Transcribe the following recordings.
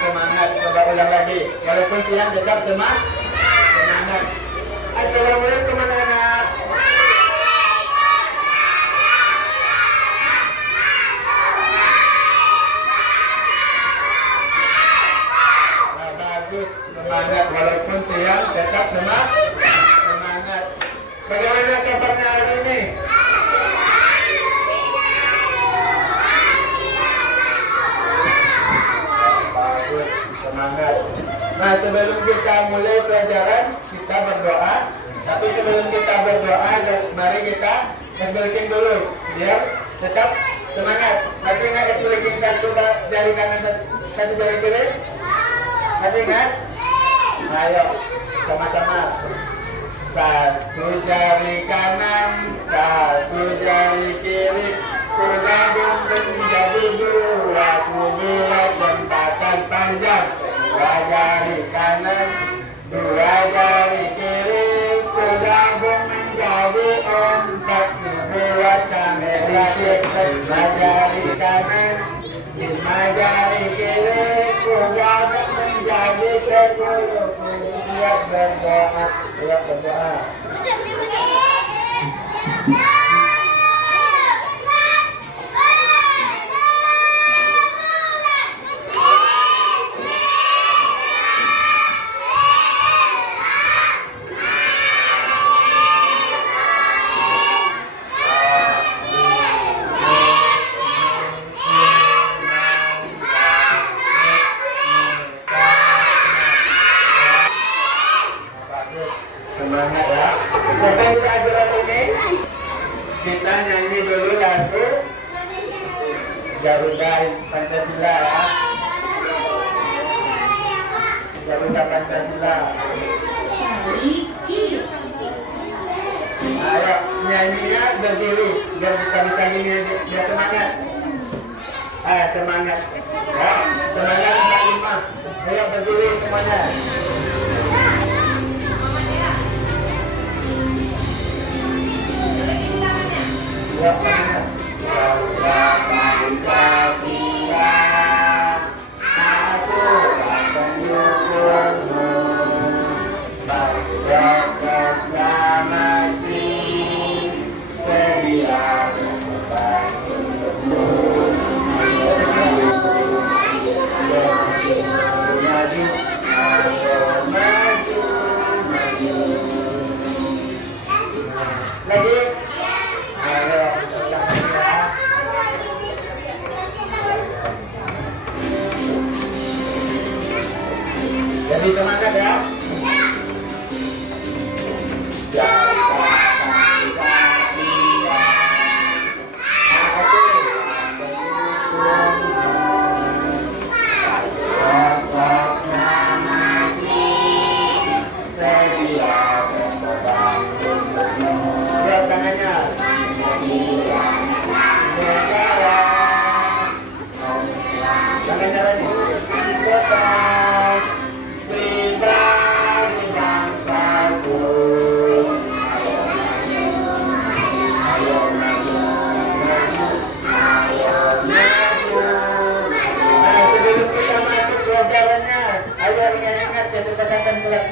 semangat. Coba ulang lagi. Walaupun siang tetap semangat. Assalamualaikum anak-anak. Bagus, semangat walaupun siang tetap semangat. Bagaimana kabarnya hari ini? Bagus, semangat. Nah, sebelum kita mulai pelajaran, kita berdoa. Tapi sebelum kita berdoa, mari kita balikin dulu, biar tetap semangat. Masih ingat balikin satu jari kanan, satu jari kiri? Masih ingat? Ayo, sama-sama. Satu jari kanan, satu jari kiri, bergabung menjadi dua, buat jembatan panjang. Dua jari kanan, dua jari kiri, bergabung menjadi empat, buat kamera dekat. Lima jari kanan, lima jari kiri, bergabung menjadi 10. Siap berdoa, siap berdoa. Semangat ya. Sebelum pelajaran ini kita nyanyi dulu lagu Garuda Pancasila ya. Garuda Pancasila. Ayo nyanyinya berdiri biar kita bisa gini biar semangat. Semangat ya. Semangat 45. Ayo berdiri semuanya. Garuda Pancasila, aku akan mendukungmu. Bangga proklamasi, sedia membantu untukmu. Maju, maju, maju. Lagi. Jadi semangat ya.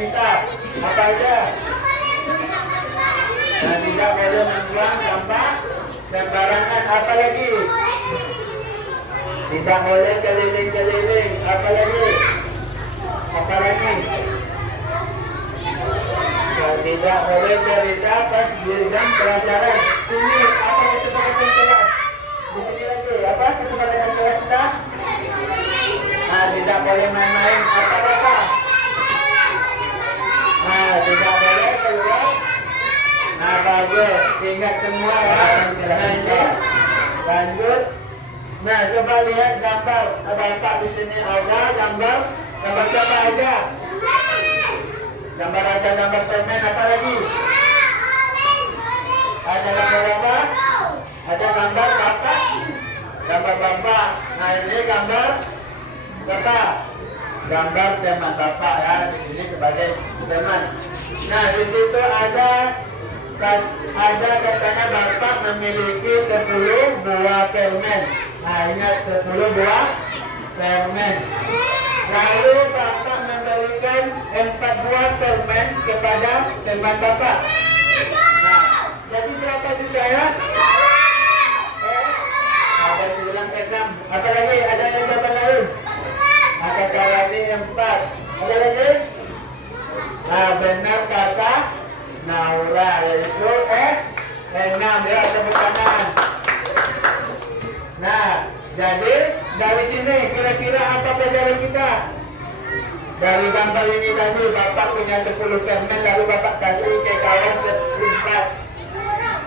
Kita apa aja? Nah, tidak boleh membuang sampah sembarangan. Apa lagi? Tidak boleh keliling-keliling. Apa lagi? Apa lagi? Nah, tidak boleh cerita pas di jam pelajaran. Sini apa kesepakatan kelas? Di sini lagi apa kesepakatan kelas kita? Nah, tidak boleh main-main. Apa-apa? Nah, tidak boleh keluar. Nah, bagus. Ingat semua ya. Nah, ini lanjut. Nah, coba lihat gambar. Bapak di sini ada gambar. Gambar siapa aja? Gambar ada gambar permen. Apa lagi? Ada gambar apa? Ada gambar bapak. Gambar bapak. Nah, ini gambar bapak. Gambar teman bapak ya, di sini sebagai teman. Nah, di situ ada katanya bapak memiliki 10 buah permen. Nah, ingat 10 buah permen. Lalu Bapak memberikan 4 buah permen kepada teman Bapak. Nah, jadi berapa sisanya? Ada 96. Apa lagi? Ada yang berapa lain? Ada lagi 4. Ada lagi? Nah, benar kata Naura, yaitu 6 ya, tepuk tangan. Nah, jadi dari sini kira-kira apa pelajaran kita? Dari gambar ini tadi Bapak punya 10 permen, lalu Bapak kasih ke kawan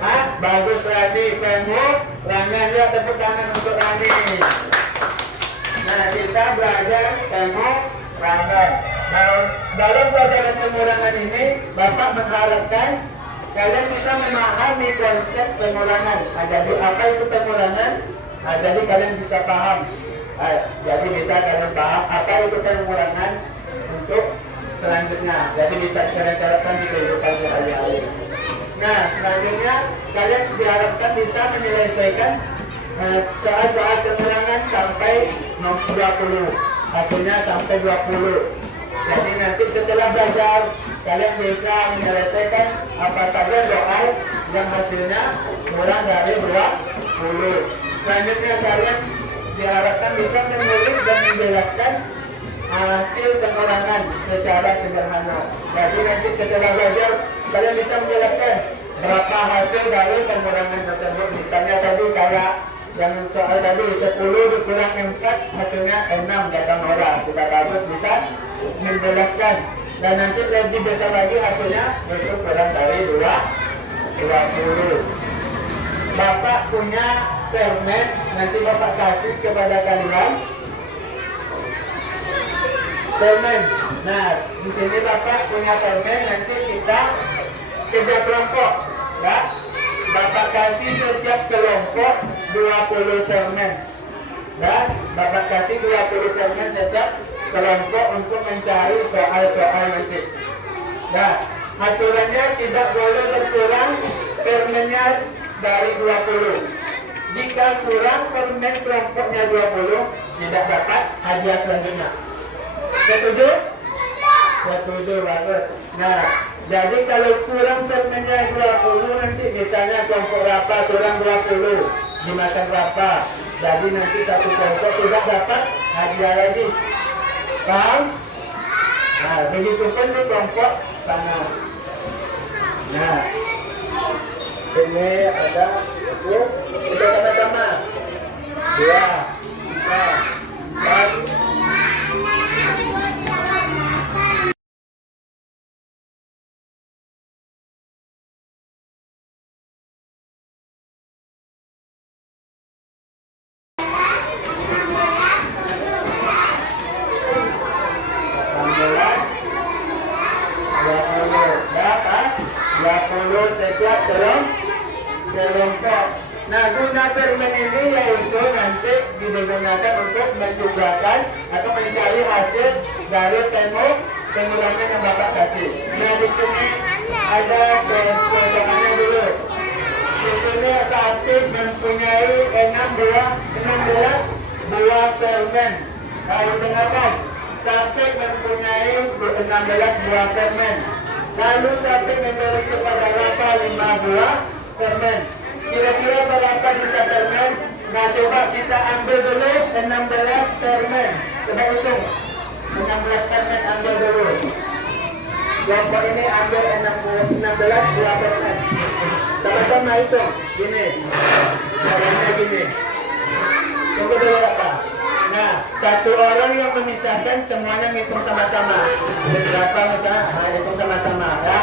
4. Bagus Rani, tengok Rani, ya tepuk tangan untuk Rani. Nah, kita belajar tengok Rani. Dalam pelajaran pengulangan ini Bapak mengharapkan kalian bisa memahami konsep pengulangan. Jadi apa itu pengulangan? Jadi kalian bisa paham. Jadi bisa kalian paham apa itu pengulangan untuk selanjutnya. Jadi bisa kalian terapkan di kehidupan sehari-hari. Nah, selanjutnya kalian diharapkan bisa menyelesaikan soal-soal pengulangan sampai nomor 20. Hasilnya sampai 20. Jadi nanti setelah belajar kalian bisa menyelesaikan apa saja soal yang hasilnya kurang dari 20. Selanjutnya kalian diharapkan bisa menulis dan menjelaskan hasil pengulangan secara sederhana. Jadi nanti setelah belajar kalian bisa menjelaskan berapa hasil dari pengulangan tersebut. Misalnya tadi kayak yang soal tadi 10 dikurang 4 hasilnya 6 kata orang. Kita harus bisa menjelaskan dan nanti lebih besar lagi hasilnya itu kurang dari 20. Bapak punya permen, nanti Bapak kasih kepada kalian permen. Nah, di sini Bapak punya permen, nanti kita kerja kelompok, ya. Bapak kasih setiap kelompok 20 permen, dan Bapak kasih 20 permen setiap kelompok untuk mencari soal-soal nanti. Nah, aturannya tidak boleh berkurang permennya dari 20. Jika kurang permen kelompoknya 20, tidak dapat hadiah selanjutnya. Setuju? Setuju, bagus. Nah, jadi kalau kurang permennya 20, nanti misalnya kelompok berapa kurang 20, dimakan berapa. Jadi nanti satu kelompok tidak dapat hadiah lagi. Paham? Nah, begitu pun di kelompok sana. Nah, ini ada itu kita sama-sama 2, 3, 4. Setiap kelompok. Nah, guna permen ini yaitu nanti digunakan untuk menjumlahkan atau mencari hasil dari pengulangan yang Bapak kasih. Nah, di sini ada kesempatannya dulu. Di sini satu mempunyai 16 buah permen. Nah, dengarkan. Satu mempunyai 16 buah permen. Lalu sampai memberi kepada Bapak 5 buah permen. Kira-kira berapa bisa permen? Nah, coba kita ambil dulu 16 permen. Coba hitung. 16 permen ambil dulu. Kelompok ini ambil 16 buah permen. Sama-sama hitung. Gini. Caranya gini. Tunggu dulu Bapak. Nah, satu orang yang memisahkan semuanya ngitung sama-sama. Berapa misalnya? Nah, hitung sama-sama ya.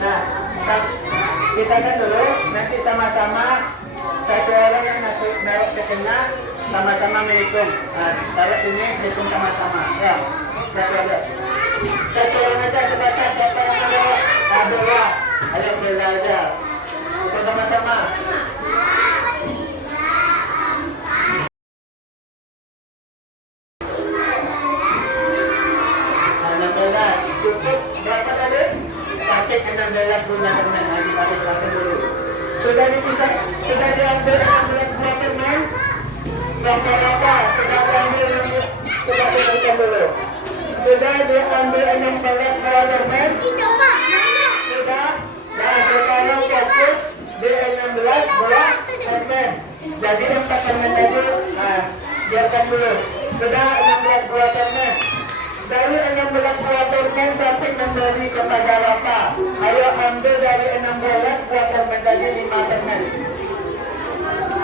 Nah, pisahkan dulu. Nanti sama-sama satu orang yang naruh setengah sama-sama menghitung. Nah, taruh sini hitung sama-sama. Ya, satu aja. Satu orang aja sebatas siapa yang ada? Abdullah. Ayo bela aja. Sama-sama. Cukup berapa tadi? Pakai 16 bulan permen lagi pakai berapa dulu? Sudah dipisah, sudah diambil 16 buah permen. Gambar apa? Sudah diambil dulu. Sudah diambil 16 buah permen? Sudah. Nah, sekarang fokus di 16 buah permen. Jadi 4 permen tadi, nah, biarkan dulu. Sudah 16 buah permen. Dari 16 buah permen sampai kembali kepada Bapak. Ayo ambil dari 16 buah permen tadi 5 permen.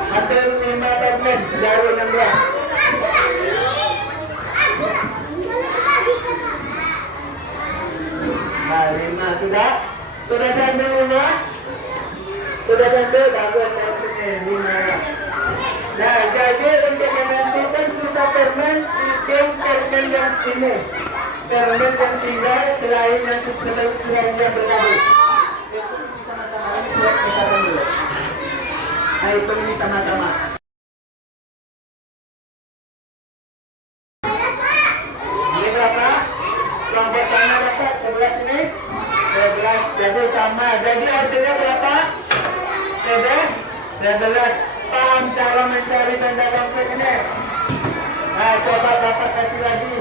Ambil 5 permen dari 16. Nah, 5 sudah. Sudah diambil 5. Sudah diambil, bagus. Ini 5. Nah, jadi untuk menentukan sisa permen, hitung permen yang ini. Permen yang tinggal selain yang selainnya berlalu. Itu sama-sama. Ini buat kita dulu. Nah, itu ini sama-sama. Ini berapa? Kelompok sama berapa? 11 ini? 11. Jadi sama. Jadi hasilnya berapa? 11. Paham cara mencari tanda konflik ini? Nah, coba dapat kasih lagi.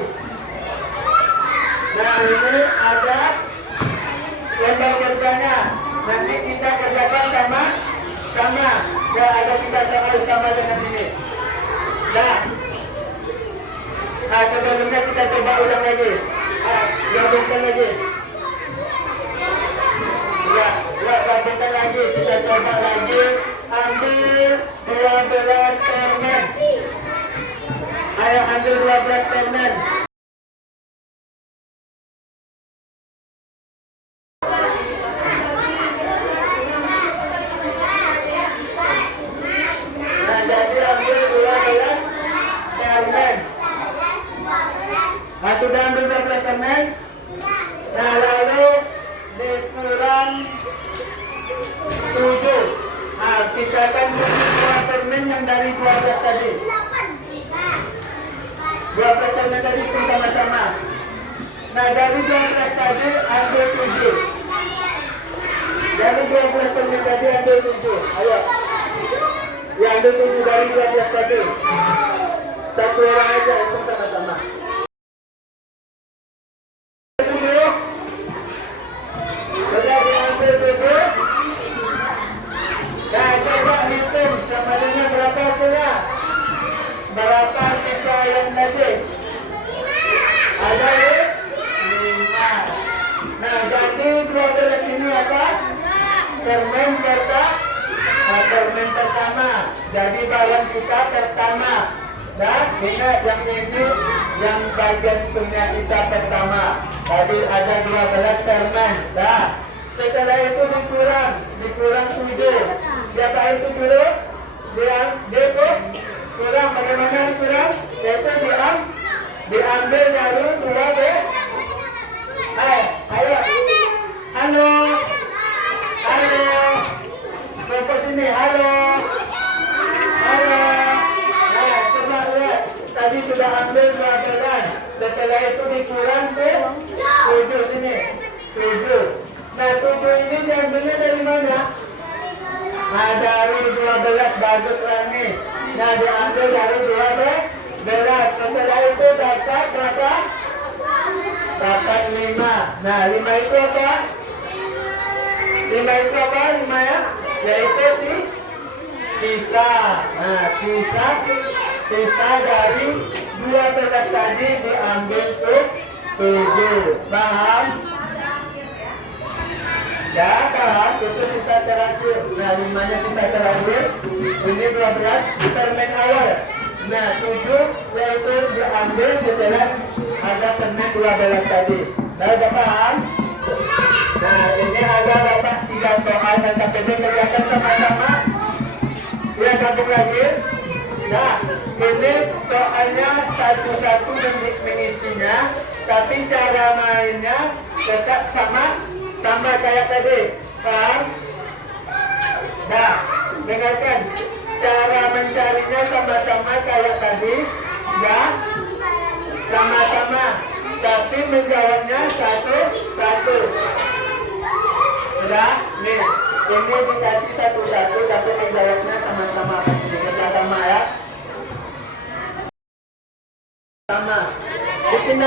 Nah, ini ada lembar kerjanya. Nanti kita kerjakan sama. Ya, ada kita sama dengan ini. Nah, sebelumnya kita coba ulang lagi. Gabungkan lagi. Ya, gabungkan lagi. Kita coba lagi. Ambil 12 permen. Ayo ambil 12 permen. Nah, jadi ambil 12 permen. Nah, sudah ambil 12 permen. Nah, lalu dikurang 7. Nah, pisahkan 2 permen yang dari 12 tadi. 12 permen tadi pun sama-sama. Nah, dari 12 tadi ambil 7. Dari 12 permen tadi ambil 7. Ayo. Ya, ambil 7 dari 12 tadi. Satu orang aja, itu sama-sama. Sudah diambil 7. Nah, coba hitung kembalinya berapa sudah? Berapa sisa yang tadi? Ada 5. Nah, jadi 12 ini apa? Permen pertama. Jadi barang kita pertama. Dan ingat yang ini yang bagian punya kita pertama. Tadi ada 12 permen. Nah, setelah itu dikurang 7. Siapa itu dulu? Dia kurang, bagaimana dikurang? Yaitu diambil dari 2 Ayo. Halo. Kelompok sini, halo. Nah, coba lihat. Tadi sudah ambil 12. Setelah itu dikurang ke 7 sini. 7. Nah, 7 ini diambilnya dari mana? Nah, dari 12, bagus lah nih. Nah, diambil dari 12. Setelah itu dapat berapa? Dapat 5. Nah, 5 itu apa? 5 itu apa? 5 ya? Yaitu sisa. Nah, sisa dari 12 tadi diambil ke 7. Paham? Ya, paham? Itu sisa terakhir. Nah, 5-nya sisa terakhir. Ini 12 permen awal. Nah, 7 yaitu diambil setelah ada permen 12 tadi. Nah, udah paham? Nah, ini ada dapat 3 soal dan KPD kerjakan sama-sama. Ya, sambung lagi. Nah, ini soalnya satu-satu mengisinya, tapi cara mainnya tetap sama kayak tadi. Paham? Nah, dengarkan. Cara mencarinya sama-sama kayak tadi. Ya, sama-sama. Tapi menjawabnya satu-satu. Sudah? Nih, ini dikasih satu-satu, tapi menjawabnya sama-sama. Sama ya.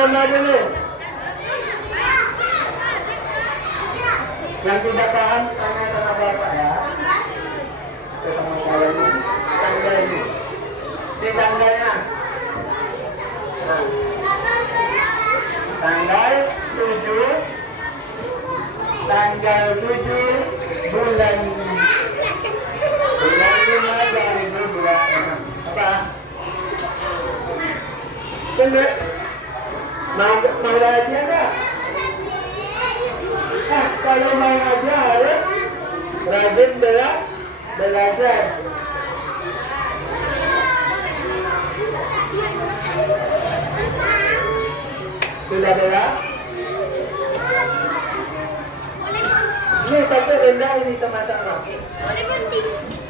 nama dulu. Yang tidak paham tanya sama bapak ya. Sama saya ini. Tangga ini. Ini tangganya. Nah. Tanggal 7 bulan 5 dari 2006. Apa? Bener? Mau lagi enggak? Kalau mau aja harus rajin belajar. Sudah bela? Ini pakai rendah ini sama-sama.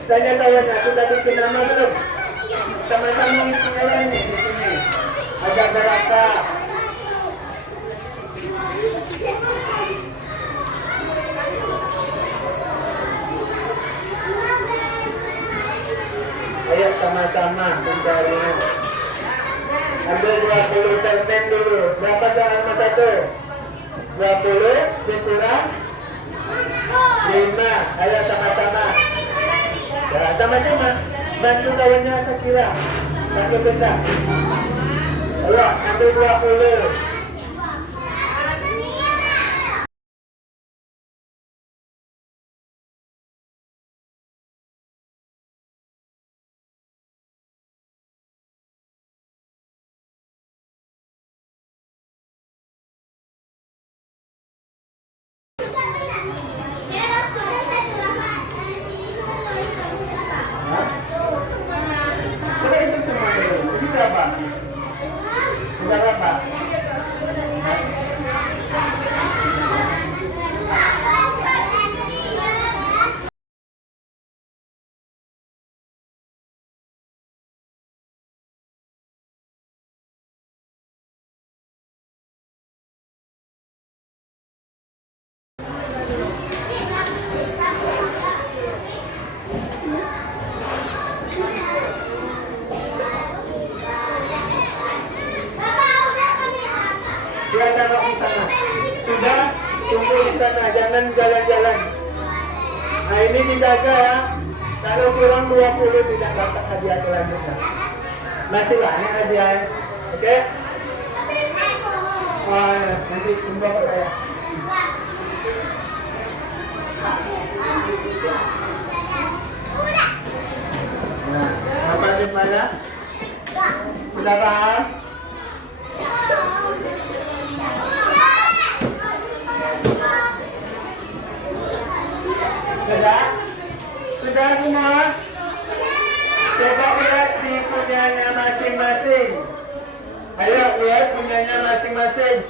Tanya-tanya, sudah bikin nama belum? Sama-sama isinya ini di sini. Agak berasa. Ayo sama-sama mencarinya. Ambil 20 permen dulu. Berapa sama satu? 20 dikurang 5. Ayo sama-sama. Ya, sama-sama. Bantu kawannya Sakira. Bantu kita. Ayo, ambil 20. Berapa? Dia taruh di sana. Sudah, tunggu di sana, jangan jalan-jalan. Nah ini dijaga ya. Kalau kurang 20 tidak dapat hadiah selanjutnya. Masih banyak hadiah. Oke? Oh, ya. Nanti tunggu apa saya. Nah, apa di mana? Sudah paham? Sudah semua? Coba lihat di punyanya masing-masing. Ayo lihat punyanya masing-masing.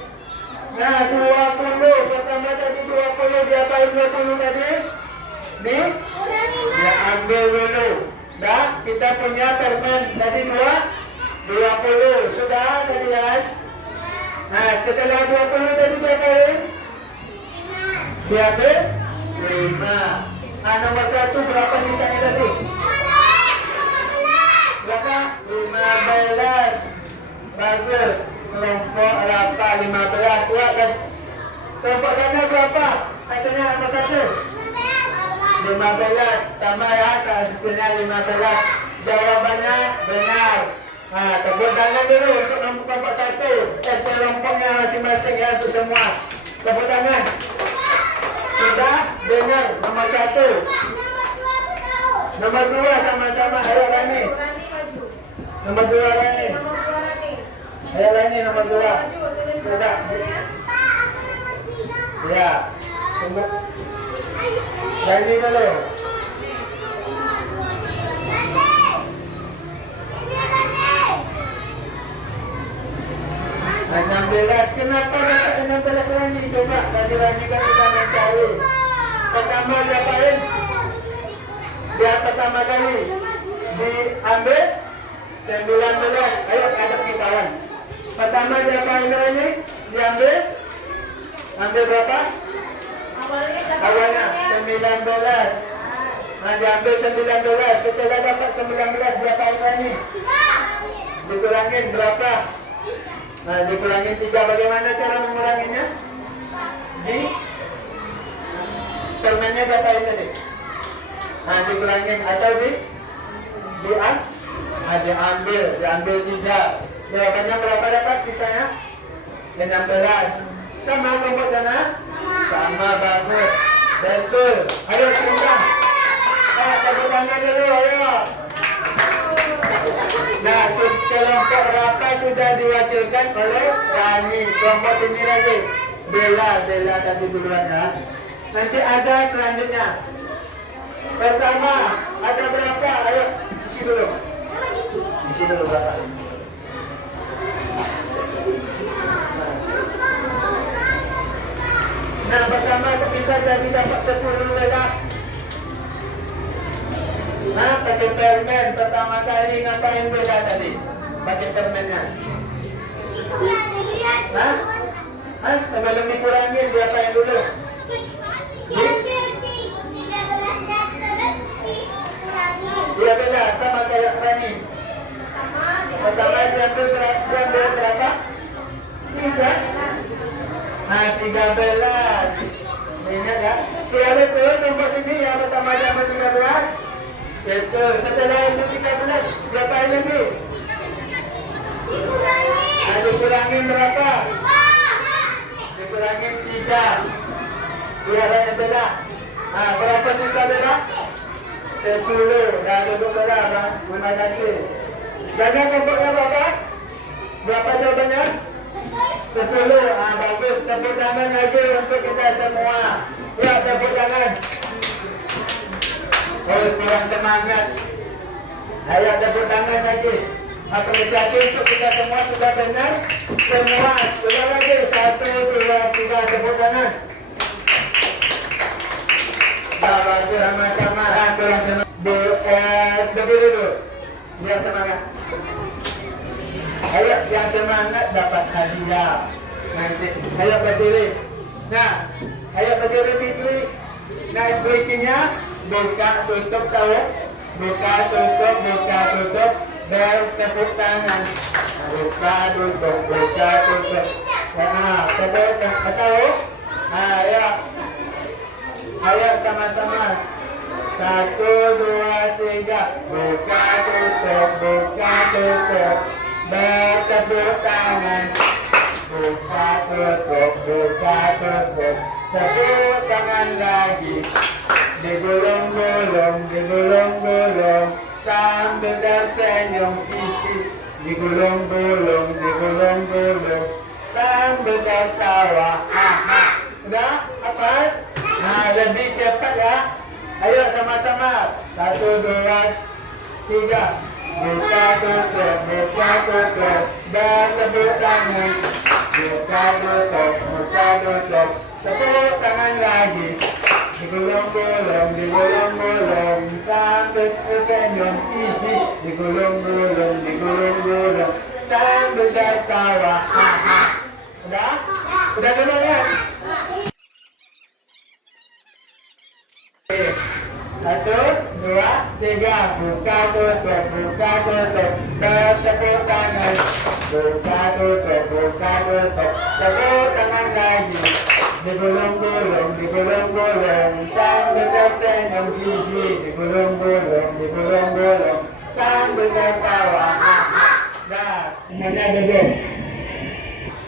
Nah 20, pertama tadi 20, diapain 20 tadi? Ya ambil dulu. Dah, kita punya permen tadi 20. Sudah tadi lihat? Nah setelah 20 tadi diapain? Siapa? 5. Nah, nomor 1 berapa sisanya tadi? Berapa? 15. Bagus. Kelompok berapa? 15. Kuat kan? Kelompok sana berapa? Hasilnya nomor 1? 15. Tambah ya, hasilnya 15. Jawabannya benar. Nah, tepuk tangan dulu untuk kelompok 1. Kelompoknya masing-masing ya untuk semua. Tepuk tangan. Sudah benar nomor 1. Nomor 2 sama-sama. Ayo Rani. Nomor 2 Rani. Ayo Rani nomor 2. Sudah. Ya. Tunggu. Rani dulu. 16. Kenapa dapat 16 Rani? Coba tadi Rani kan kita mencari. Pertama diapain? Dia pertama kali diambil 19. Ayo hadap kita kan. Pertama diapain Rani? Diambil. Ambil berapa? Awalnya 19. Nah diambil 19. Setelah dapat 19 diapain Rani? Dikurangin berapa? Nah, dikurangin 3, bagaimana cara menguranginya? Di permennya berapa ini tadi? Nah, dikurangin atau diambil 3. Jawabannya berapa dapat sisanya? 16. Sama kelompok sana? Sama, bagus. Betul. Ayo sebentar. Tepuk tangan dulu, ayo. Nah, kelompok Rafa sudah diwakilkan oleh Rani. Kelompok sini lagi. Bella tadi duluan ya. Nanti ada selanjutnya. Pertama, ada berapa? Ayo, isi dulu. Isi dulu berapa? Nah, pertama bisa jadi dapat 10 lelak. Nah, pakai permen. Pertama kali ngapain beda tadi? Pakai permennya. Nah, sebelum dikurangin diapain dulu? Dia beda sama kayak Rani. Pertama diambil berapa? 3. Nah, 13. Ingat ya? Iya betul, nombor sini yang pertama diambil 13. Betul, setelah itu 13, berapa lagi? Nah, dikurangin berapa? Dikurangin 3. Iya, yang beda. Nah, berapa sisa beda? 10. Dah duduk saudara. Terima kasih. Banyak kelompoknya berapa? Berapa jawabannya? 10. Bagus. Tepuk tangan lagi untuk kita semua. Ya, tepuk tangan. Oh, kurang semangat. Ayo tepuk tangan lagi. Apresiasi untuk kita semua sudah benar. Semua. Sudah lagi. 1, 2, 3. Tepuk tangan. Bagus, sama-sama. Kurang semangat. Berdiri dulu. Biar semangat. Ayo, yang semangat dapat hadiah. Nanti, ayo berdiri. Nah, ayo berdiri Fitri. Nah, instruksinya buka, tutup, tahu? Buka, tutup, bertepuk tangan. Buka, tutup, buka, tutup. Nah, tahu? Ayo. Ayo sama-sama. 1, 2, 3. Buka, tutup, bertepuk tangan. Buka, tutup, tepuk tangan lagi. Digulung-gulung, sambil tersenyum isi. Digulung-gulung, sambil tertawa. Udah? Apa? Nah, lebih cepat ya. Ayo sama-sama. 1, 2, 3. Buka, tutup, bertepuk tangan. Buka, tutup, tepuk tangan lagi. Digulung-gulung, sambil tersenyum isi. Digulung-gulung, sambil tertawa. Udah? Udah semua ya? 1, 2, 3. Buka, tutup, bertepuk tangan. Buka, tutup, tepuk tangan lagi. Digulung-gulung, sambil tersenyum gigi. Digulung-gulung, sambil tertawa. Nah, semuanya duduk.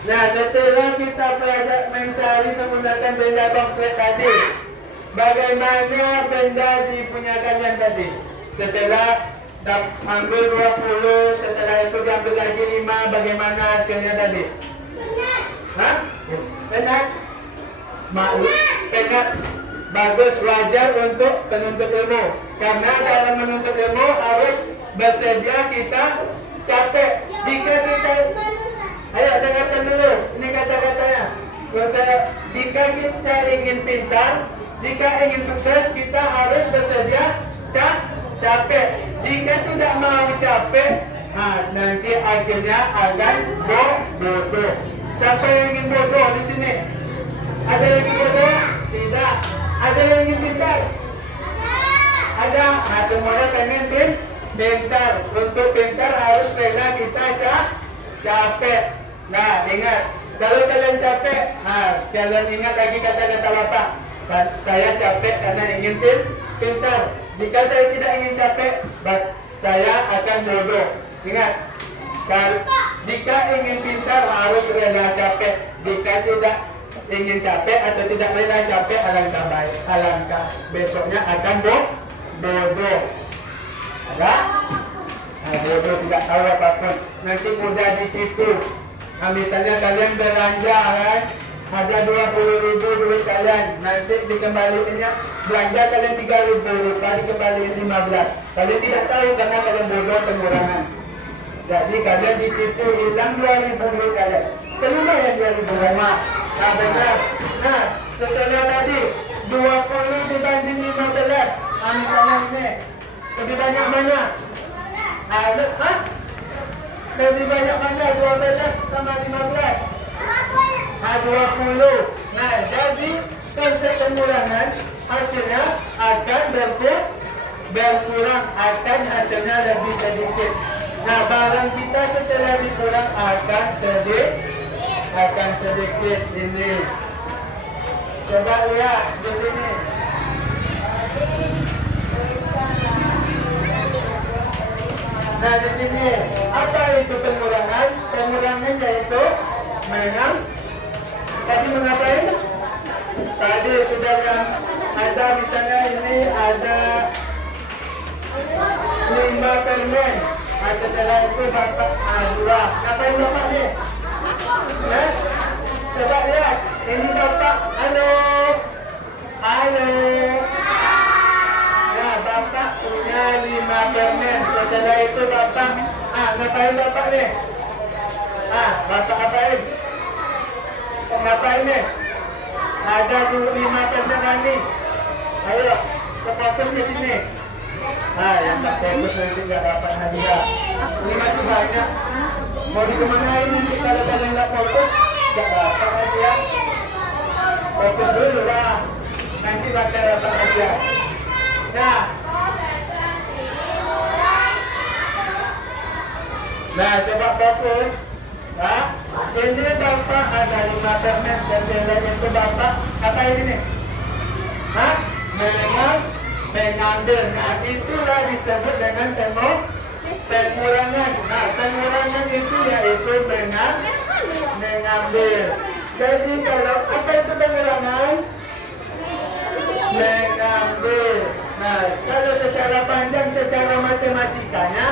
Nah, setelah kita belajar mencari menggunakan benda konkret tadi, bagaimana benda dipunya kalian tadi? Setelah ambil 20, setelah itu diambil lagi 5, bagaimana hasilnya tadi? Hah? Benar? Benar. Bagus, wajar untuk penuntut ilmu. Karena dalam menuntut ilmu harus bersedia kita capek. Jika kita, ayo dengarkan dulu, ini kata-katanya. Jika kita ingin pintar, jika ingin sukses, kita harus bersedia capek. Jika tidak mau capek, nanti akhirnya akan bodoh. Siapa yang ingin bodoh di sini? Ada yang ingin bodoh? Tidak. Ada yang ingin pintar? Ada. Nah, semuanya pengen pintar. Untuk pintar harus rela kita capek. Nah, ingat, kalau kalian capek, kalian ingat lagi kata-kata Bapak. Saya capek karena ingin pintar. Jika saya tidak ingin capek, saya akan bodoh. Ingat, jika ingin pintar harus rela capek. Jika tidak ingin capek atau tidak rela capek, alangkah baik. Alangkah besoknya akan bodoh. Ada? Bodoh tidak tahu apapun. Nanti mudah ditipu. Misalnya kalian belanja kan, ada 20.000 duit kalian, nanti dikembalikannya belanja kalian 3.000 rupiah dikembalikan 15. Kalian tidak tahu karena kalian bodoh pengurangan. Jadi kalian ditipu, hilang 2.000 duit kalian. Terima ya 2.000 rumah. Nah benar. Nah setelah tadi 20 dibanding 15. Misalnya ini lebih banyak mana? Lebih banyak mana? 12 sama 15? 20. Nah, jadi konsep pengurangan hasilnya akan berkurang, akan hasilnya lebih sedikit. Nah, barang kita setelah dikurang akan sedikit ini. Coba lihat di sini. Nah di sini apa itu pengurangan? Pengurangan yaitu tadi mengapain? Tadi sudah yang ada misalnya ini ada 5 permen. Setelah itu Bapak 2. Ngapain Bapak nih? Ya? Coba lihat. Ini Bapak. Halo. Nah Bapak punya 5 permen. Setelah itu Bapak ngapain Bapak nih? Bapak apain? Ngapain nih? Ada 5 permen lagi. Ayo, fokus di sini. Yang tak fokus nanti nggak dapat hadiah. Ini masih banyak. Mau dikemanain nanti kalau kalian nggak fokus, nggak dapat hadiah. Fokus dulu lah. Nanti bakal dapat hadiah. Nah, coba fokus. Ini Bapak ada 5 permen dan nilainya itu Bapak apa ini? Mengambil. Nah, itulah disebut dengan pengurangan. Nah, pengurangan itu yaitu mengambil. Jadi kalau apa itu pengurangan? Mengambil. Nah, kalau secara panjang, secara matematikanya,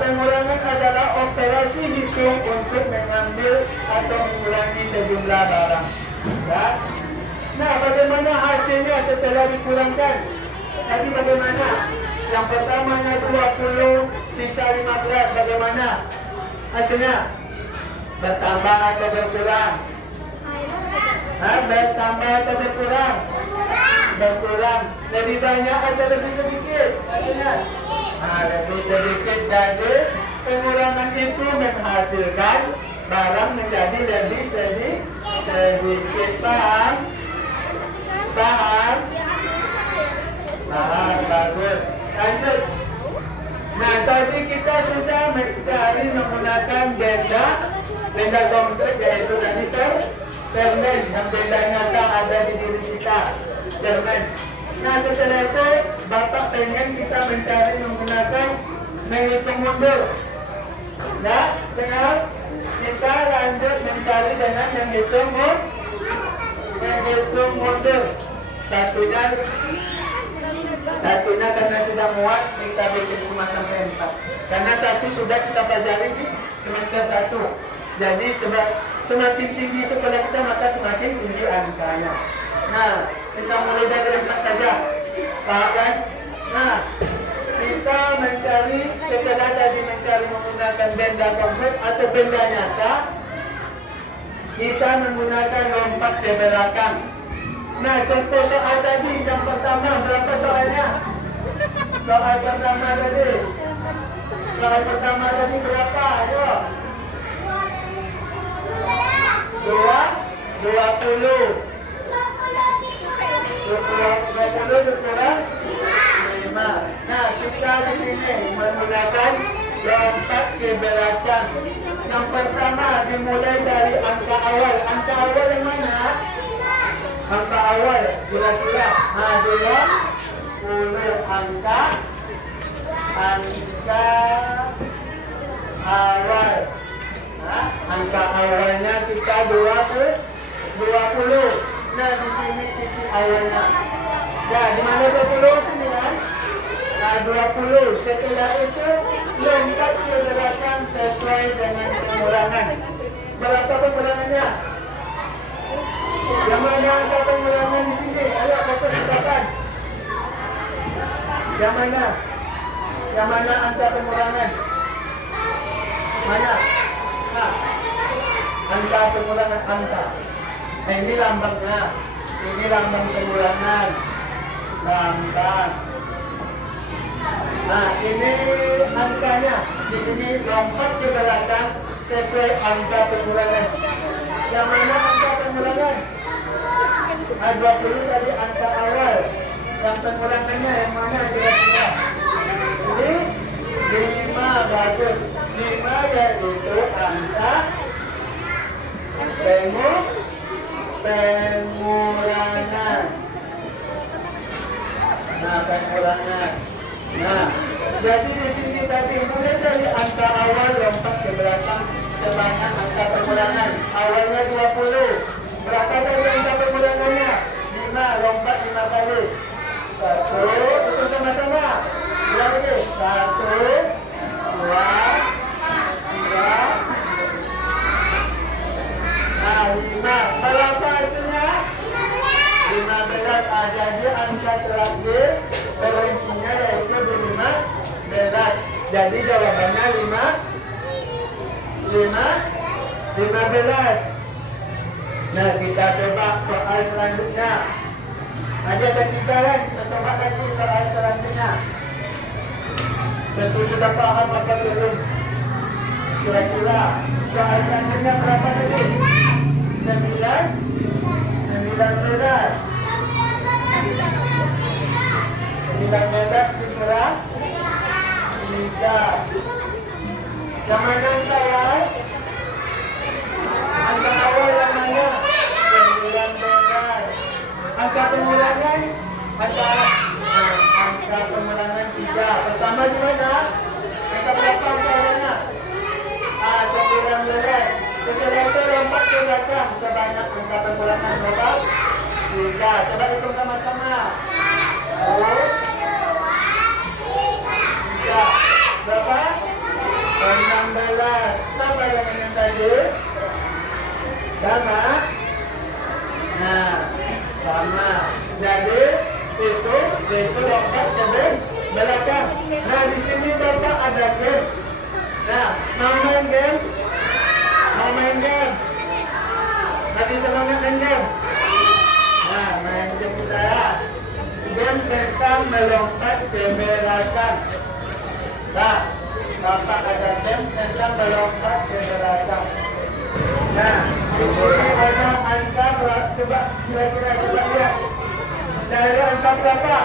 pengurangan adalah operasi hitung untuk mengambil atau mengurangi sejumlah barang. Ya? Nah, bagaimana hasilnya setelah dikurangkan? Tadi bagaimana? Yang pertamanya 20, sisa 15. Bagaimana hasilnya? Bertambah atau berkurang? Bertambah atau berkurang? Berkurang. Lebih banyak atau lebih sedikit? Hasilnya? Lebih sedikit. Jadi pengurangan itu menghasilkan barang menjadi lebih sedikit. Paham? Bagus. Lanjut. Nah, tadi kita sudah mencari menggunakan benda konkret yaitu tadi permen yang bendanya ada di diri kita. Permen. Nah, setelah itu Bapak pengen kita mencari menggunakan menghitung mundur. Nah, sekarang kita lanjut mencari dengan menghitung mundur. Satunya karena sudah muat kita bikin 5 sampai 4. Karena 1 sudah kita pelajari di semester 1. Jadi semakin tinggi sekolah kita maka semakin tinggi angkanya. Nah, kita mulai dari 4 saja. Paham kan? Nah, kita mencari setelah tadi mencari menggunakan benda konkret atau benda nyata, kita menggunakan lompat ke belakang. Nah, contoh soal tadi yang pertama berapa soalnya? Soal pertama tadi berapa? Ayo. 20 berkurang 5. Nah, kita di sini menggunakan lompat ke belakang. Yang pertama dimulai dari angka awal. Angka awal yang mana? Angka awal kira-kira 20 angka awal. Angka awalnya kita 20. Nah, di sini titik awalnya. Ya, di mana 20 sini kan? Nah, 20. Setelah itu lompat ke belakang sesuai dengan pengurangan. Berapa pengurangannya? Yang mana angka pengurangan di sini? Ayo fokus silakan. Yang mana? Yang mana angka pengurangan? Mana? Nah, angka pengurangan angka. Nah, ini lambangnya. Ini lambang pengurangan. Lambang. Nah, ini angkanya. Di sini lompat ke belakang sesuai angka pengurangan. Yang mana angka pengurangan? 20 tadi angka awal. Yang pengurangannya yang mana kira-kira? Ini 5, bagus. 5 yaitu angka pengurangan. Nah, pengurangan. Nah, jadi di sini tadi mulai dari angka awal lompat ke belakang sebanyak angka pengurangan. Awalnya 20. Berapa tadi angka pengurangannya? 5, lompat 5 kali. 1, itu sama-sama. Ulang lagi. 1, 2, 3. Nah, 5. Berapa hasilnya? 15. Jadi angka terakhir berhentinya yaitu di 15. Jadi jawabannya 15. Nah, kita coba soal selanjutnya. Ada kita kan? Kita coba lagi soal selanjutnya. Tentu sudah paham apa belum? Kira-kira soal selanjutnya berapa tadi? 19 dikurang 3. Yang mana angka awal? Angka awal yang mana? 19. Angka pengurangan? Angka pengurangan 3. Pertama di mana? Angka berapa angka awalnya? 19. Setelah itu lompat ke belakang sebanyak angka pengurangan berapa? 3. Coba hitung sama-sama. 3. Berapa? 16. Sama dengan yang tadi? Sama? Nah, sama. Jadi itu lompat ke belakang. Nah, di sini Bapak ada game. Nah, mau main game? Mau main game? Masih semangat main game? Nah, main game kita ya. Game tentang melompat ke belakang. Nah, Bapak ada game tentang melompat ke belakang. Nah, di sini ada angka berapa? Coba kira-kira coba lihat. Dari angka berapa?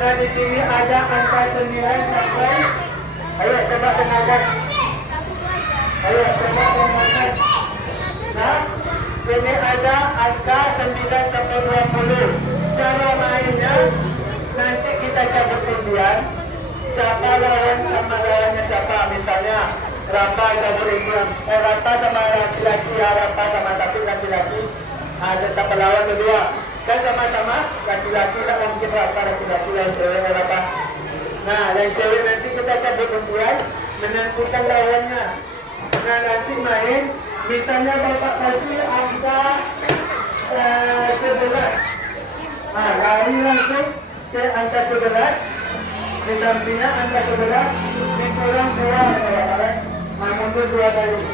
Nah, di sini ada angka 9 sampai. Ayo coba dengarkan. Nah, ini ada angka 9 sampai 20. Cara mainnya nanti kita cabut undian. Siapa lawan sama lawannya siapa? Misalnya Rapa cabut undian. Rapa sama laki-laki, Rapa sama satu laki-laki. Ada siapa lawan kedua? Kan sama-sama laki-laki lah, mungkin Rapa laki-laki dan cewek Rapa. Nah, yang cewek nanti kita cabut undian menentukan lawannya. Nah, nanti main, misalnya Bapak kasih angka 11. Nah, lari langsung ke angka 11. Di sampingnya angka 11, dikurang 2. Nah, mundur 2 kali.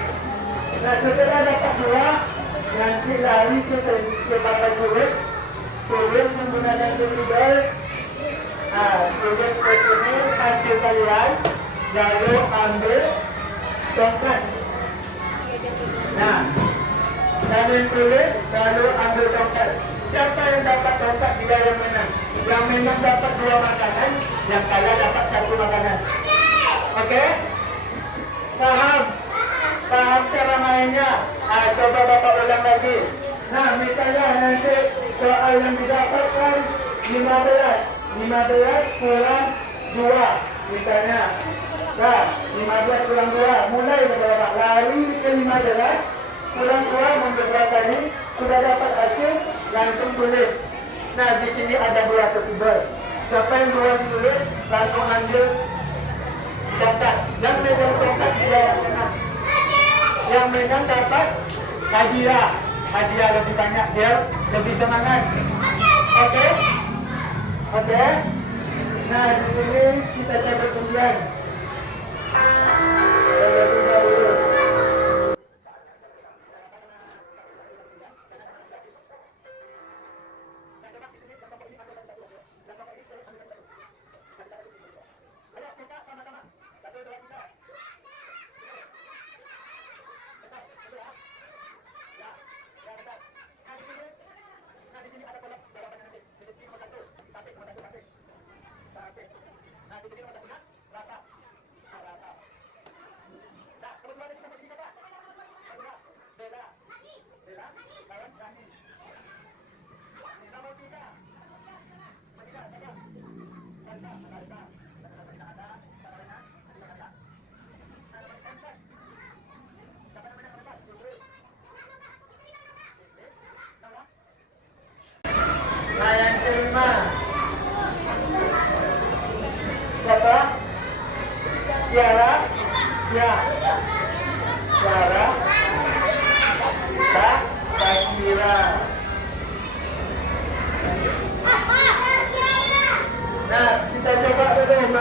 Nah, setelah dapat 2, nanti lari ke Bapak tulis menggunakan judul. Nah, tulis ke sini hasil kalian, lalu ambil tongkat. Nah, kalian tulis, lalu ambil tongkat. Siapa yang dapat tongkat dia yang menang. Yang menang dapat 2 makanan, yang kalah dapat 1 makanan. Oke? Paham? Paham cara mainnya? Coba Bapak ulang lagi. Nah, misalnya nanti soal yang didapatkan 15 kurang 2 misalnya. Nah, 15 kurang 2 mulai dari Bapak lari ke 15 kurang 2 mundur 2 kali, sudah dapat hasil, langsung tulis. Nah, di sini ada 2 setubel. Siapa yang duluan tulis, langsung ambil catat. Yang megang tongkat dia yang menang. Yang menang dapat hadiah. Hadiah lebih banyak, dia lebih semangat. Oke? Oke? Nah, di sini kita coba kemudian. Nah, yang kelima. Siapa? Tiara. Ya. Tiara. Sakira. Nah, kita coba dulu,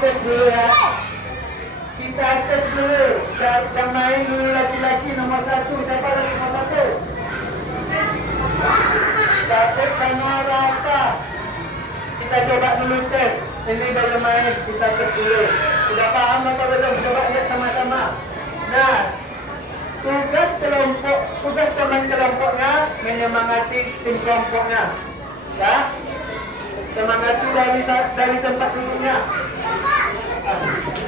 tes dulu ya. Kita tes dulu. Yang main dulu laki-laki nomor 1. Siapa lagi nomor 1? Dapat sama rata. Kita coba dulu tes. Ini baru main, kita tes dulu. Sudah paham atau belum? Coba lihat sama-sama. Nah, tugas teman kelompoknya menyemangati tim kelompoknya. Ya, semangati dari tempat duduknya.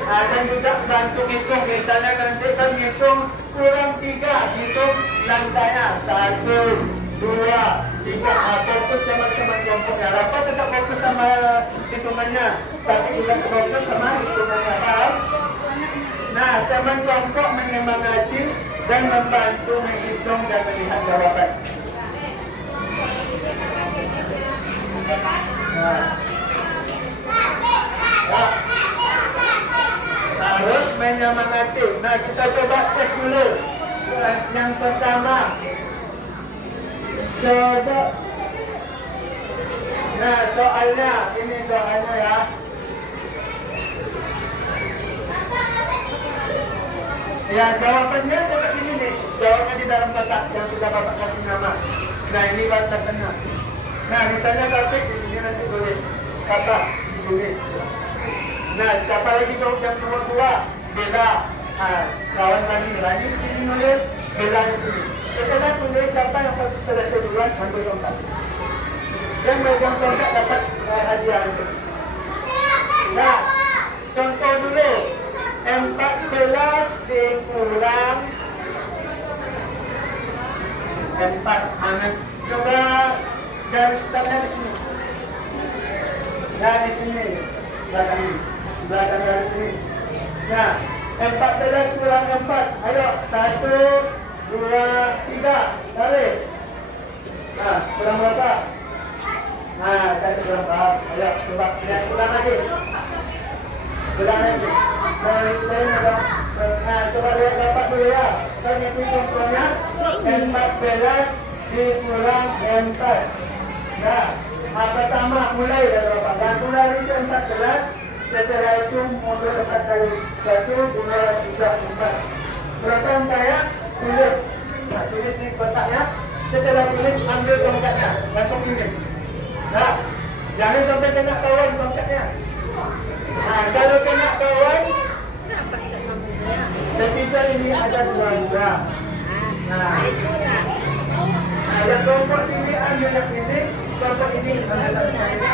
Dan juga bantu hitung. Misalnya nanti kan hitung kurang 3, hitung lantainya 1, 2, 3. Fokus teman-teman kelompoknya. Rapat tetap fokus sama hitungannya, tapi juga fokus sama hitungannya. Paham? Nah, teman kelompok menyemangati dan membantu menghitung dan melihat jawaban. Nah, harus menyemangati. Nah, kita coba tes dulu. Yang pertama, coba. Nah, soalnya, ini soalnya ya. Ya, jawabannya coba di sini. Jawabnya di dalam kotak yang sudah Bapak kasih nama. Nah, ini kotaknya. Nah, misalnya topik di sini nanti tulis kata di sini. Nah, siapa lagi jawab yang nomor 2? Bella. Kawan Rani di sini nulis, Bella di sini. Setelah tulis siapa yang selesai duluan ambil tongkat. Yang megang tongkat dapat hadiah. Nah, contoh dulu. 14 dikurang 4. Coba garis tanda di sini. Nah, di sini. Belakang garis ini. Nah, 14 kurang 4. Ayo, 1, 2, 3. Tarik. Nah, kurang berapa? Nah, tadi kurang berapa? Ayo, coba lihat ulang lagi. Ulang lagi. Nah, coba lihat Bapak dulu ya. Kita itu contohnya 14 dikurang 4. Nah, pertama mulai dari Bapak. Langsung lari ke 14. Setelah itu mundur 4 kali. 1, 2, 3, 4. Berapa angkanya? Tulis. Nah, tulis di kotaknya. Setelah tulis, ambil tongkatnya. Langsung ini. Nah, jangan sampai kena kawan tongkatnya. Nah, kalau kena kawan, ketika ini ada 2. Nah, yang kelompok sini ambil yang ini, kelompok ini ambil yang ini.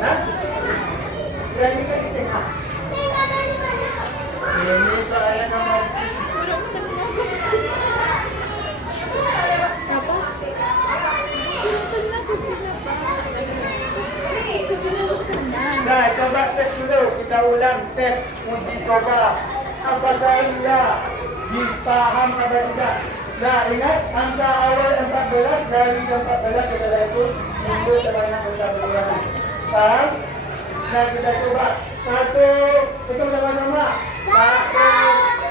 Nah, yang ini kan di tengah. Ini soalnya kamu nah, coba tes dulu. Kita ulang tes uji coba. Apakah ia dipaham atau tidak? Nah, ingat angka awal 14 dari 14 adalah itu minggu sebanyak bersamaan. Paham? Nah, kita coba. Satu, itu sama-sama. Satu,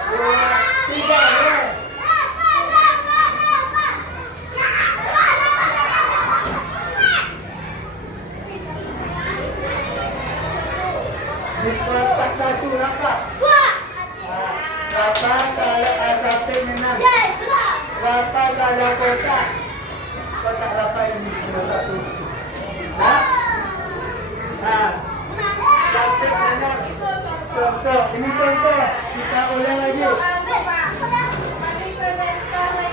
dua, tiga. Ya. Dikelompok satu apa? Berapa salah asap menang? Berapa salah kotak? Kotak berapa ini? Satu. Nah, asap menang. Contoh, ini contoh. Kita ulang lagi.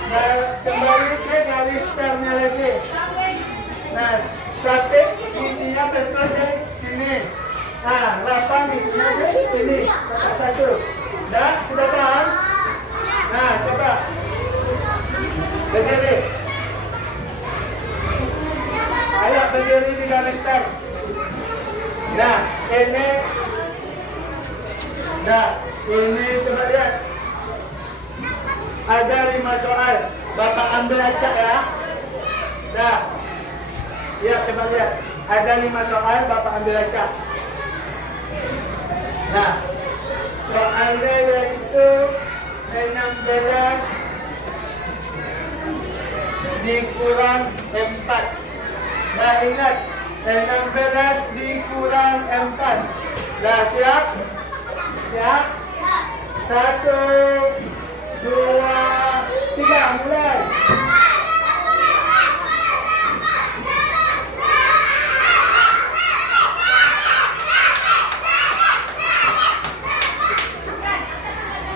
Nah, kembali ke garis startnya lagi. Nah, sate isinya betul dari sini. Nah, 8 isinya dari sini. Kotak satu. Dah, sudah paham? Nah, coba. Berdiri. Ayo berdiri di garis start. Nah, ini. Nah, ini coba lihat. Ada 5 soal. Bapak ambil aja ya. Nah, ya coba lihat. Ada 5 soal. Bapak ambil aja. Nah, soalnya yaitu 16 dikurang 4. Nah, ingat 16 dikurang 4. Nah, siap? Siap? 1, 2, 3, mulai.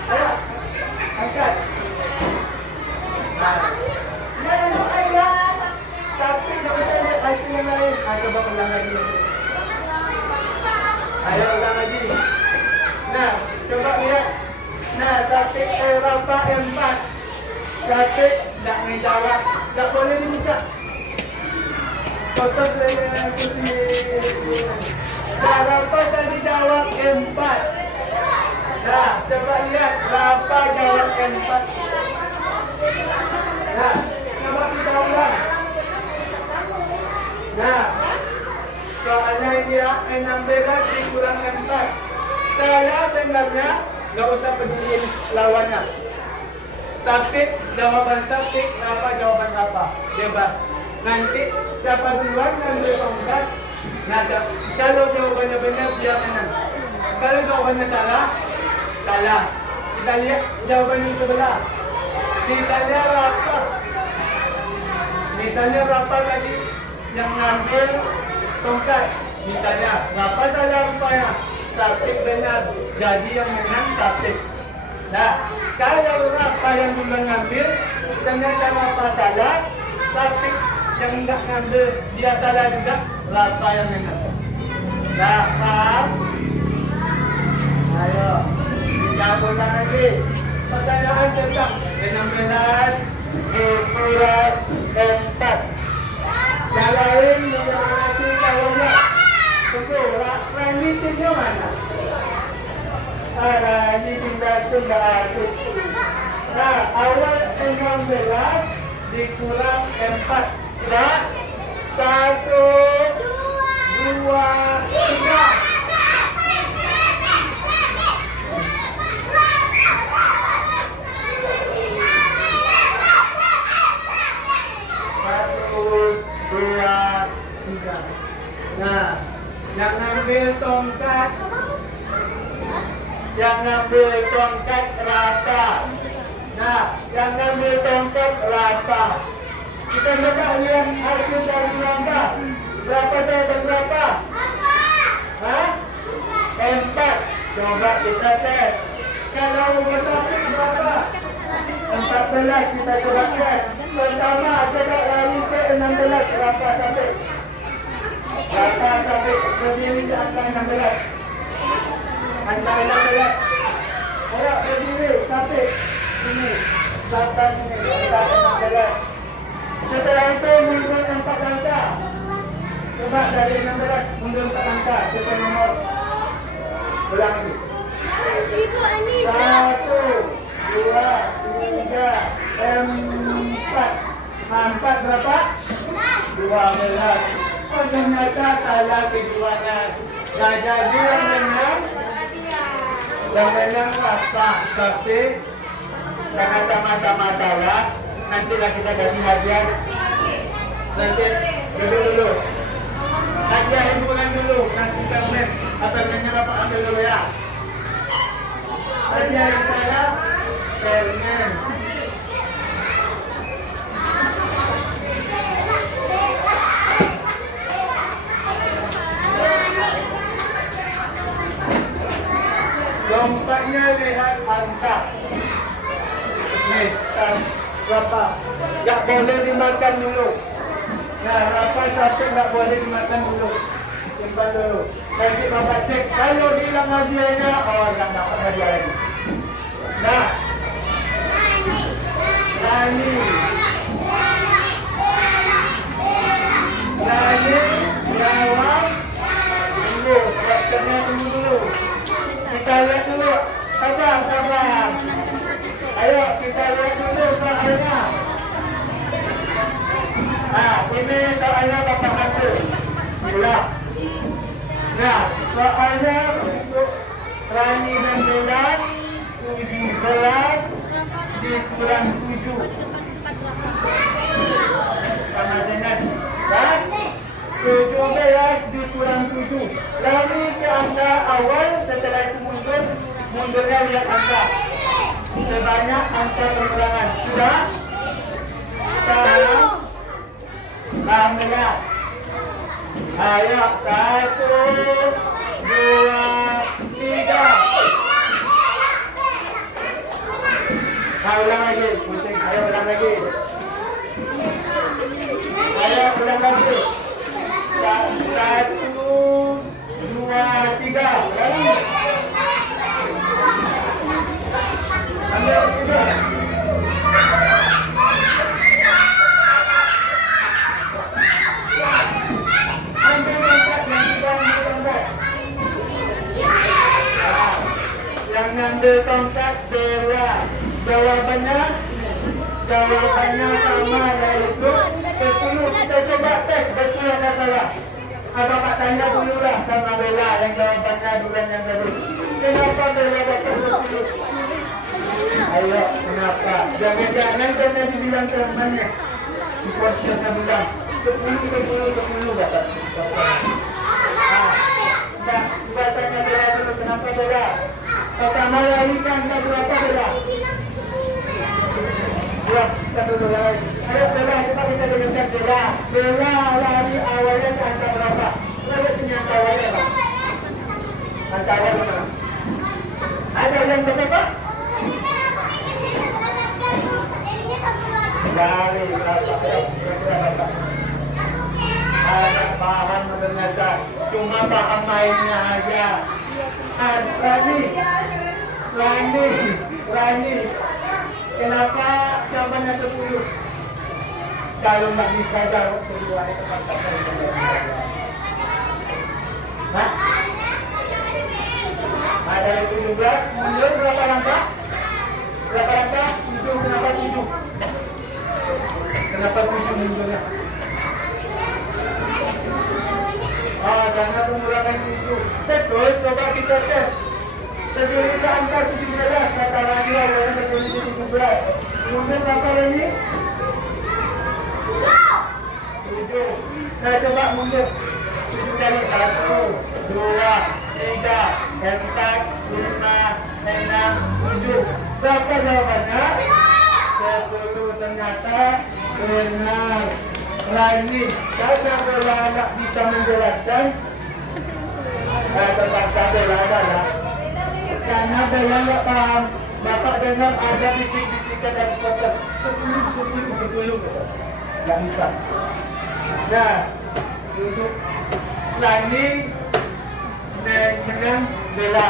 Ayo, angkat. Tapi nggak bisa lihat hasil yang lain. Coba ulang lagi. Ayo ulang lagi. Nah, coba lihat. Nah, sate berapa 4? Sate tak menjawab. Tak boleh dibuka. Kotak putih. Berapa tadi jawab 4? Nah, coba lihat berapa jawab 4. Nah, coba kita ulang. Nah, soalnya ini ya 16 dikurang 4. Saya benarnya nggak usah peduliin lawannya. Sakit, jawaban sakit, apa jawaban apa? Bebas. Nanti siapa duluan ngambil tongkat. Nah, kalau jawabannya benar dia menang. Kalau jawabannya salah, salah. Kita lihat jawabannya sebelah. Misalnya rapat. Misalnya rapat tadi yang ngambil tongkat. Misalnya berapa salah rupanya? Sakit benar. Jadi yang menang sakit. Nah, kalau Rafa yang duluan ngambil, ternyata Rafa salah, sakit yang enggak ngambil, dia salah juga, Rafa yang menang. Nah, paham? Ayo, kita ulang lagi. Pertanyaan tentang 16 dikurang 4. Yang lain, nanti jawabnya. Tunggu, Rani tinggal mana? Rani tinggal sebelah. Nah, awal 16 dikurang 4. Nah, 1, 2, 3. Nah, yang ngambil tongkat Rafa. Nah, yang ngambil tongkat Rafa. Kita coba lihat hasil dari Rafa. Berapa jawaban berapa? Hah? 4. Coba kita tes. Kalau bersatu berapa? 14 kita coba tes. Pertama coba lari ke 16 Rafa sampai. Rafa sampai berdiri di angka 16. Angka 16. Ayo, berdiri, sampai sini. Sampai sini. Kita jalan. Setelah itu mundur 4 langkah. Coba dari 16 mundur 4 langkah. Sesuai nomor. Ulang lagi. Ibu Anissa. 1, 2, 3, 4. 4 berapa? 12. Oh, ternyata kalah keduanya. Dah jadi yang menang. Yang menang apa? Tapi karena sama-sama salah, nantilah kita kasih hadiah. Nanti dulu. Hadiah himpunan dulu. Nanti permen. Permennya Bapak ambil dulu ya. Hadiah yang saya permen. Lompatnya lihat angka. Nih, berapa? Tak boleh dimakan dulu. Nah, berapa sampai tak boleh dimakan dulu. Simpan dulu. Nanti Bapak cek. Kalau hilang hadiahnya, oh, tak dapat hadiah lagi. Nah. Rani. Jawab. Tunggu. Dokternya tunggu dulu. Kita lihat dulu. Sabar. Ayo kita lihat dulu soalnya. Nah, ini soalnya Bapak Hantu. Gila. Nah, soalnya untuk Rani dan Bella 17 dikurang 7. Sama dengan kan? 17 dikurang 7. Rani ke angka awal, setelah itu mundurnya lihat angka. Sebanyak angka pengurangan. Sudah? Sekarang alhamdulillah. Ayo 1, 2, 3. Ulang lagi. Ayo ulang lagi. Ayo ulang lagi. 1, 2, 3. Lagi. Ambil juga. Yang ngambil tongkat Bella. Jawabannya sama, yaitu 10. Kita coba tes betul atau salah. Bapak tanya dulu lah sama Bella yang jawabannya bulan yang tadi. Kenapa Bella dapat 10? Ayo, kenapa? Jangan-jangan karena dibilang temannya. Si Porsianya bilang 10 dapat. Nah, kita tanya Bella dulu, kenapa Bella? Pertama lagi kan berapa Bella? Kita dulu lagi. Ayo Bella, kita dengarkan Bella. Bella lari awalnya ke angka berapa? Lalu punya angka awalnya apa? Angka awalnya berapa? Ada yang berapa? Dari berapa? Ada paham ternyata. Cuma paham mainnya aja. Rani. Kenapa jawabannya 10? Kalau nggak bisa jawab kedua itu pasti. Nah, ada yang 17. Mundur berapa langkah? 7. Kenapa 7? Kenapa 7 mundurnya? Karena pengurangan 7. Betul, coba kita tes. Sebelum kita angka 17, kata lagi awalnya betul 17. Kemudian berapa lagi? 7. Saya coba mundur. 7 kali 1, 2, 3, 4, 5, 6, 7. Berapa jawabannya? 10. Ternyata benar. Rani, karena Bella tak bisa menjelaskan, terpaksa Bella adalah karena Bella tak paham. Bapak dengar ada bisik-bisikan dari supporter 10, tak bisa. Nah, untuk Rani dengan Bella.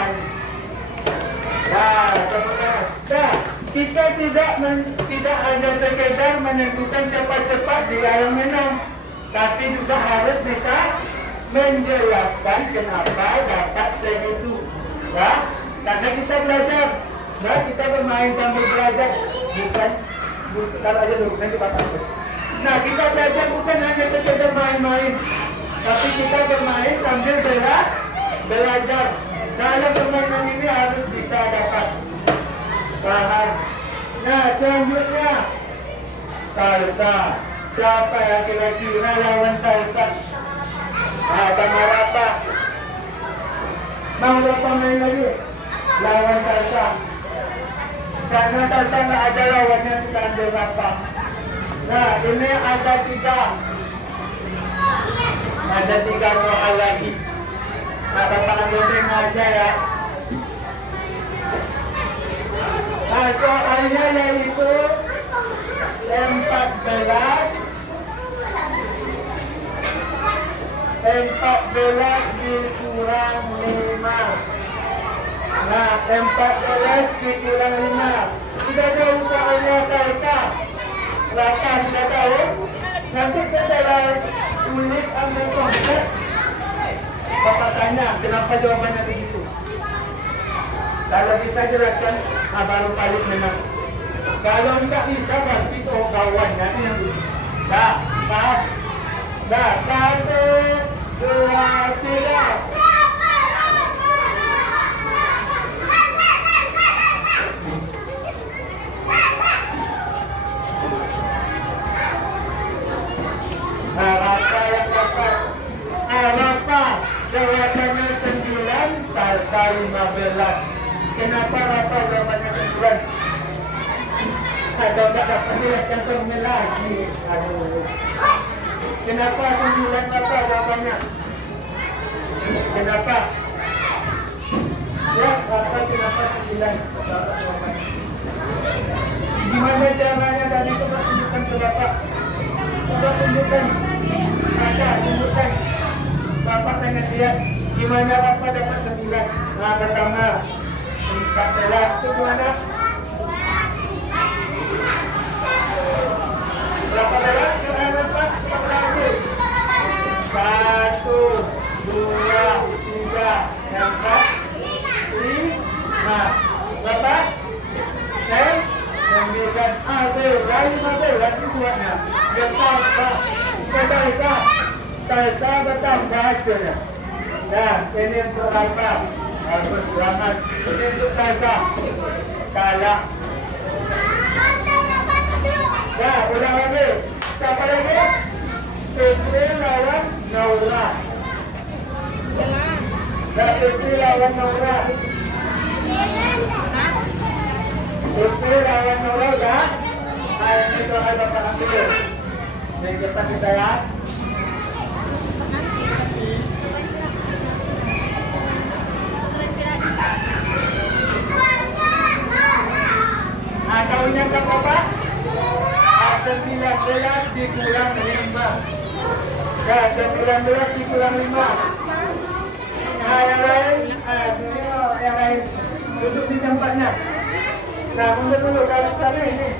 Nah, kemudian, nah, kita tidak hanya sekedar menentukan cepat-cepat di air minum, tapi juga harus bisa menjelaskan kenapa dapat segitu. Ya, karena kita belajar, ya, kita bermain sambil belajar, bukan kalau aja dulu nanti bapak. Nah, kita belajar bukan hanya sekedar main-main, tapi kita bermain sambil belajar. Dalam permainan ini harus bisa dapat paham. Nah, selanjutnya salsa. Siapa yang kira-kira lawan salsa? Nah, sama Rafa. Mau Rafa main lagi? Lawan salsa. Karena salsa nggak ada lawannya, kita ambil Rafa. Nah, ini ada tiga soal lagi. Nah, Bapak ambil tema aja ya. Nah, soalnya yaitu 14 dikurang 5. Nah, 14 dikurang 5. Sudah tahu soalnya salsa? Rata sudah tahu? Nanti setelah tulis ambil konsep, Bapak tanya, kenapa jawabannya begitu? Kalau bisa jelaskan, baru balik menang. Kalau tidak bisa, pasti kawannya yang begitu. Dah, pas. Dah, 1, 2, 3. Nah, Rapa yang dapat. Rapa. Jawabannya 9, salsa 15. Kenapa Rafa jawabannya 9? Atau tak dapat jelaskan formula lagi? Aduh. Kenapa 9 Rafa jawabannya? Kenapa? Ya, Rafa kenapa 9? Gimana caranya tadi coba tunjukkan ke Bapak? Coba tunjukkan. Ada, tunjukkan. Bapak tanya dia, gimana Rafa dapat 9? Nah, pertama 14 itu gimana? Berapa belas? Gimana Pak? 1, 2, 3, 4, 5. Berapa? 9. Lagi 15 itu buatnya. Salsa bertambah hasilnya. Nah, ini untuk Rafa. Bagus, selamat. Ini untuk salsa. Kalah. Nah, udah ambil. Siapa lagi? Fitri lawan Naura. Nah, Fitri lawan Naura. Fitri lawan Naura udah. Nah, ini soal Bapak ambil. Ini cepat kita ya. Nah, kau ingat apa? 19 dikurang 5. Nah, 19 dikurang 5. Nah, yang lain duduk di tempatnya. Nah, mundur dulu, garis tadi ini.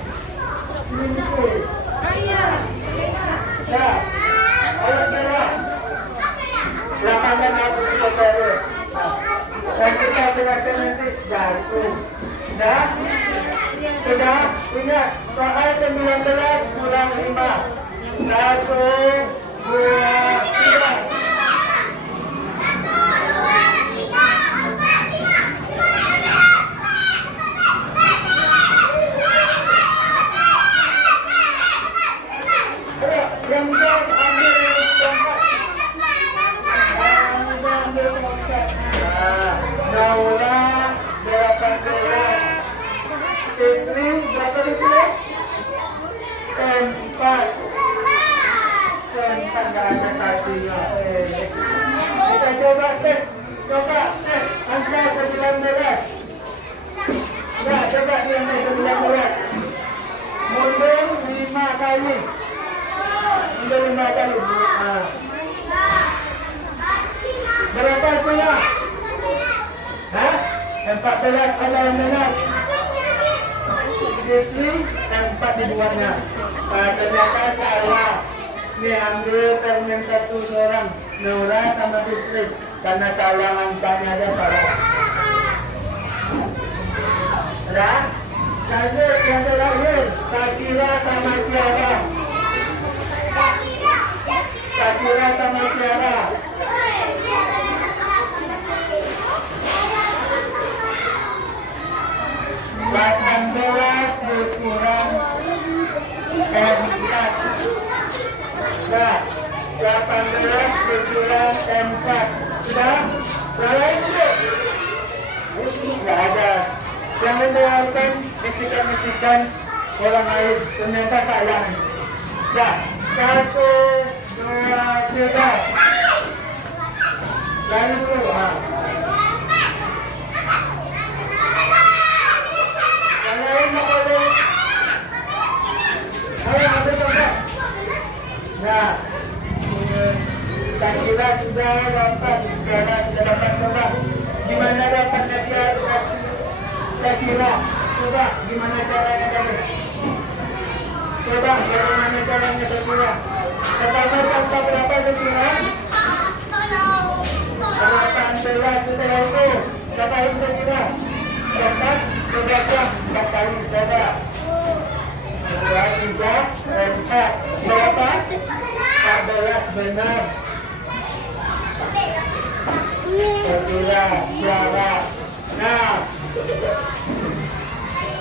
Ini dulu. Nah, ayo bergerak. Lapangan aku kita taruh. Dan kita gerakan nanti jatuh. Dah? Sudah? Ingat, soal 19 kurang 5. 1, 2, 3. Kita coba tes, angka 19. Nah, coba di angka 19. Mundur 5 kali. Mundur 5 kali. Nah. Berapa setengah? Hah? 14. 14 ada yang benar. Fitri, 4 dibuatnya. Ternyata salah. Ini ambil termin satu orang, Nura sama Fitri, karena salah angkanya ada salah. Nah, lanjut yang terakhir, Sakira sama Tiara. Sakira sama Tiara. Bahkan belas berkurang empat. Nah, 18 berkurang 4. Sudah? Sudah itu? Tidak ada. Jangan dengarkan bisikan-bisikan orang lain. Ternyata salah. Nah, 1, 2, 3. Lalu dulu. Yang lain nak boleh. Ayo, ambil contoh. Nah, Sakira sudah dapat, sudah dapat coba. Gimana dapatnya Sakira? Coba, gimana caranya kamu? Coba, bagaimana caranya Sakira? Pertama contoh berapa Sakira? 18 setelah itu. Berapa itu Sakira? 4, berapa? 4 kali, coba. 2, 3, 4. Berapa? 14 benar. Betulah, Tiara.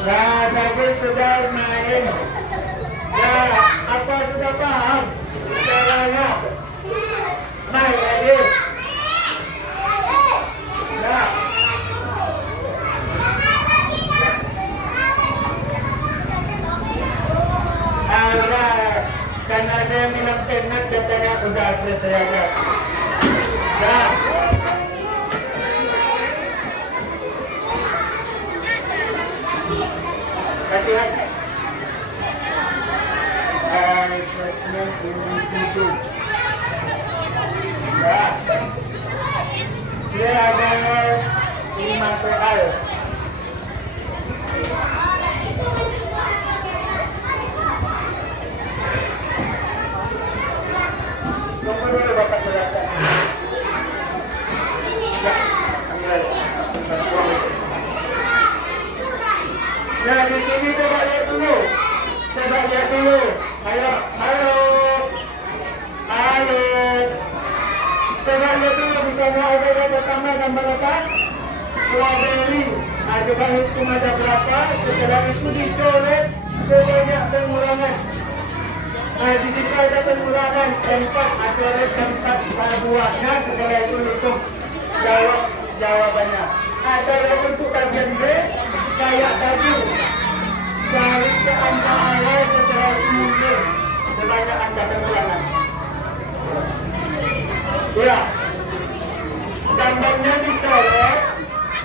Nah, bagus sudah main. Nah, apa sudah paham caranya? Main lagi. Nah, karena ada yang minum tenat katanya udah selesai aja. Nah, hati-hati. Nah, dia ada 5 soal. Tunggu dulu Bapak jelaskan. Ya, ambil. Nah, di sini coba lihat dulu. Coba lihat dulu. Ayo, halo. Halo. Coba lihat dulu di sana ada yang pertama gambar apa? Strawberry. Nah, coba hitung ada berapa. Setelah itu dicoret sebanyak pengurangan. Nah, di situ ada pengurangan 4 atau 4 buahnya. Setelah itu hitung jawab jawabannya. Nah, cara untuk bagian B kayak tadi, cari seangka awal setelah itu mundur sebanyak angka pengurangan. Ya, gambarnya dicoret.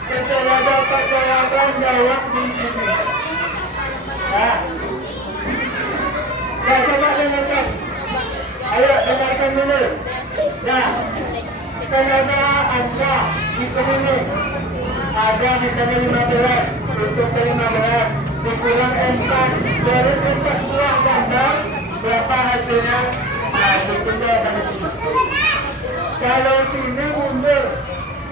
Setelah dapat jawaban jawab di sini. Nah, ya, coba dengarkan. Ayo dengarkan dulu. Nah, kenapa angka di sini ada misalnya 15 untuk 15 dikurang 4 dari 4 buah gambar berapa hasilnya? Nah, itu jawaban di sini. Kalau sini mundur,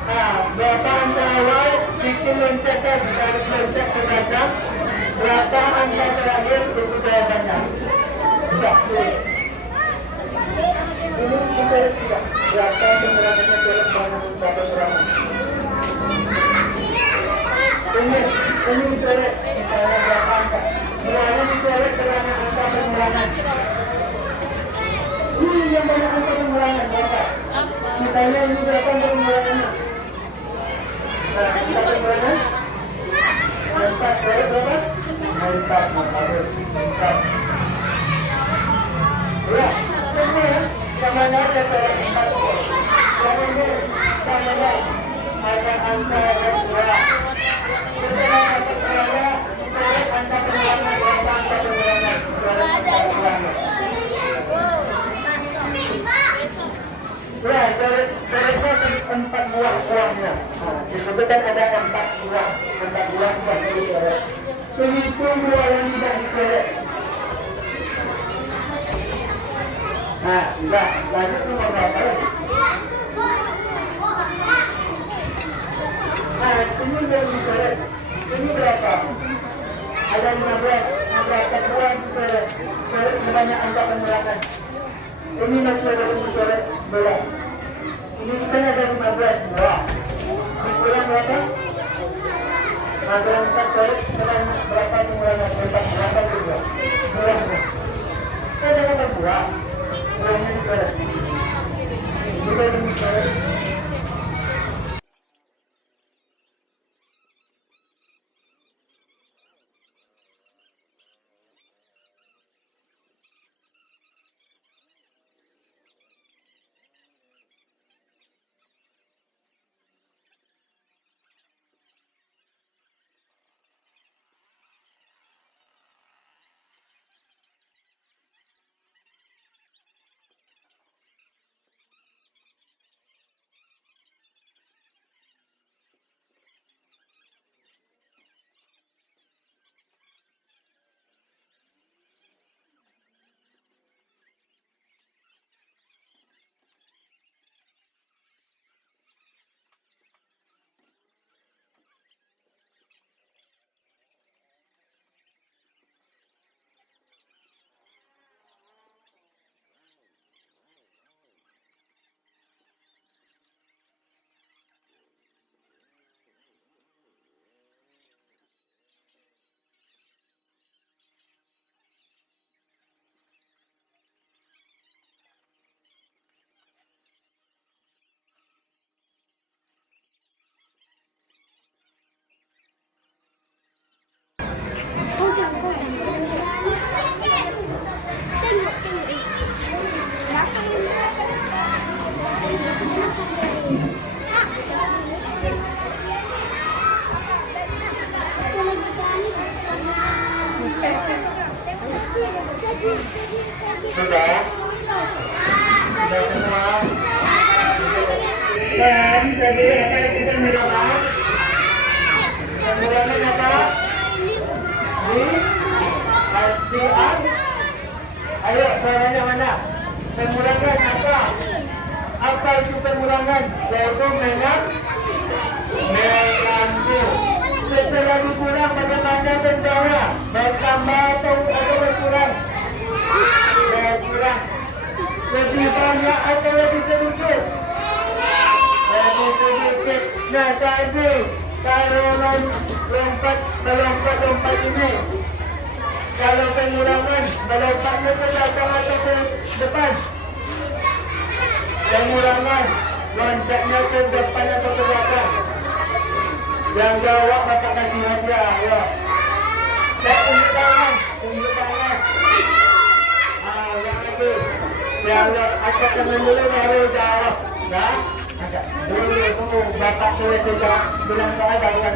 nah, berapa angka awal itu loncatkan garis loncat ke belakang, berapa angka terakhir itu jawabannya. Sudah, dulu kita tidak berapa pengurangannya dalam berapa pengurangan. Ini dicoret, misalnya berapa angka. Misalnya dicoret karena angka pengurangan. Ini yang banyak angka pengurangan, berapa? Misalnya ini berapa pengurangannya? Nah, angka pengurangan 4, coret berapa? 4, harus 4. Ya, kemudian samanya ada coret 4. Yang ini samanya ada angka yang kurang. Setelah angka pengurangan, coret angka pengurangan, berapa angka pengurangan? Coret angka pengurangan. Ya, coretnya empat buahnya. Itu kan ada empat buah buat dicoret. Hitung buah yang tidak dicoret. Nah, sudah. Lanjut nomor berapa lagi? Nah, ini belum dicoret. Ini berapa? Ada 15. Berapa buah dicoret? Coret sebanyak angka pengurangan. Ini masih ada yang dicoret belum. Ini kan ada 15 buah. Dikurang berapa? Ada 4 coret sebanyak berapa pengurangan? 4 juga. Berapa? Ada berapa buah? Buahnya dicoret. Juga dicoret. Sudah? Sudah semua? Dan jadi apa yang kita melakukan? Pengurangan apa? LCR. Ayo, suaranya mana? Pengurangan apa? Apa itu pengurangan? Yaitu mengambil. Setelah dikurang, maka tanda bendera bertambah atau berkurang? Berkurang. Lebih banyak atau lebih sedikit? Lebih sedikit. Nah, tadi kalau melompat ini, kalau pengurangan melompatnya ke belakang atau ke depan? Pengurangan loncatnya ke depan atau ke belakang? Yang jawab bapak kasih hadiah. Ayo. Saya tunjuk tangan. Yang itu. Kalau akak tangan dulu baru jawab. Nah, akak dulu tunggu bapak tulis sudah bilang saya barukan.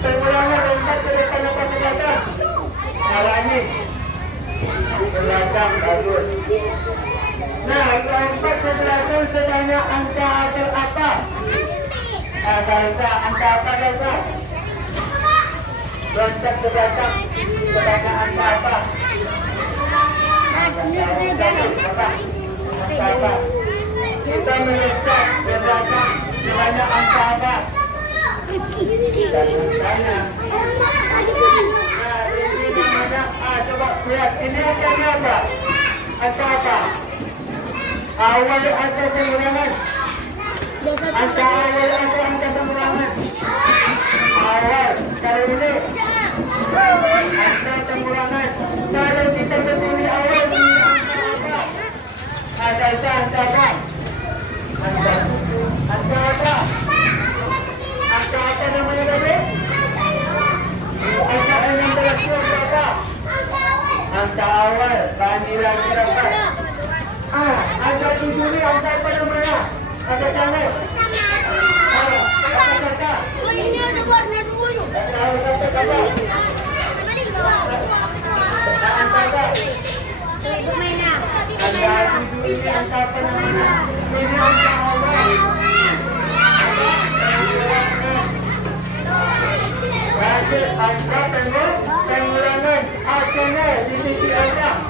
Pengurangan lompat ke depan atau ke belakang? Salahnya ke belakang bagus. Nah, lompat ke belakang sebanyak angka berapa? Angka apa Delta? Loncat ke belakang sebanyak angka apa? Angka apa? Kita meloncat ke belakang sebanyak angka apa? Tanya. Nah, ini mana? Coba lihat. Ini angkanya apa? Angka apa? Awal angka pengurangan. Angka awal atau angka pengurangan? Awal. Kalau ini angka pengurangan. Kalau kita berdiri awal ini angka apa? Angka apa? Angka apa? Angka apa namanya tadi? Angka 16 berapa? Angka awal. Bagi lagi berapa? Angka 7 ni angka apa namanya? Angka tangan. Angka kata. Ini ada warna dua yuk. Angka kata. Angka kata. Bermain. Angka 7 ini angka apa namanya? Ini angka awal. Angka pengulangan hasilnya di sisi Anda.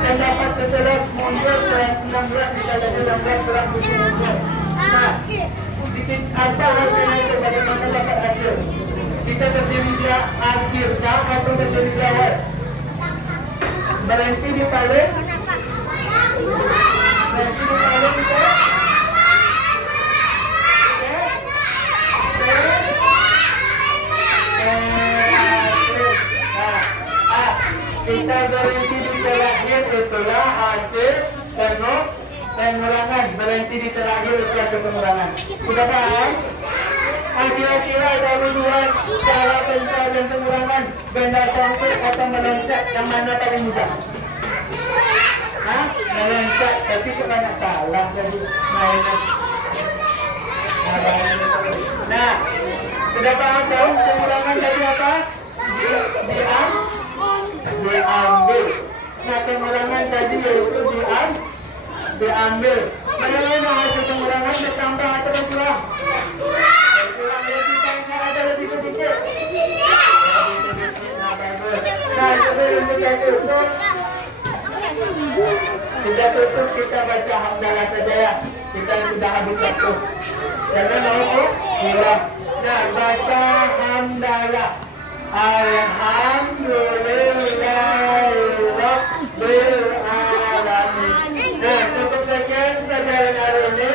Dan dapat setelah mundur 16 bisa jadi 16 kurang 7 mundur. Nah, titik apa hasilnya itu bagaimana dapat hasil? Kita terdiri di akhir kah atau terdiri di awal? Berhenti di paling? Berhenti di paling kita? Kita berhenti di terakhir itulah hasil pengulangan. Berhenti di terakhir itu hasil pengulangan. Sudah paham? Kira-kira ada dua cara pencarian pengulangan benda sangkut atau meloncat, yang mana paling mudah? Hah? Meloncat, tapi kebanyakan salah jadi mainnya. Nah, sudah paham dong pengulangan dari apa? Diambil. Nah, pengulangan tadi yaitu diambil. Bagaimana hasil pengulangan bertambah atau berkurang? Berkurang, ya kita ada lebih sedikit. Nah, sebelum kita tutup, kita baca hamdalah saja ya. Kita sudah habis waktu. Jangan mau kurang. Nah, baca hamdalah. Alhamdulillahirrahmanirrahim. Nah, cukup sekian pelajaran hari ini.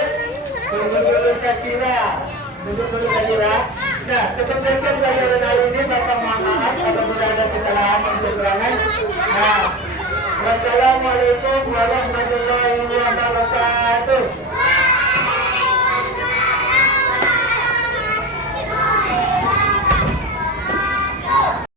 Tunggu dulu Syakira. Nah, cukup sekian pelajaran hari ini. Bapak mohon maaf apabila ada kesalahan dan kekurangan. Nah, wassalamualaikum warahmatullahi wabarakatuh.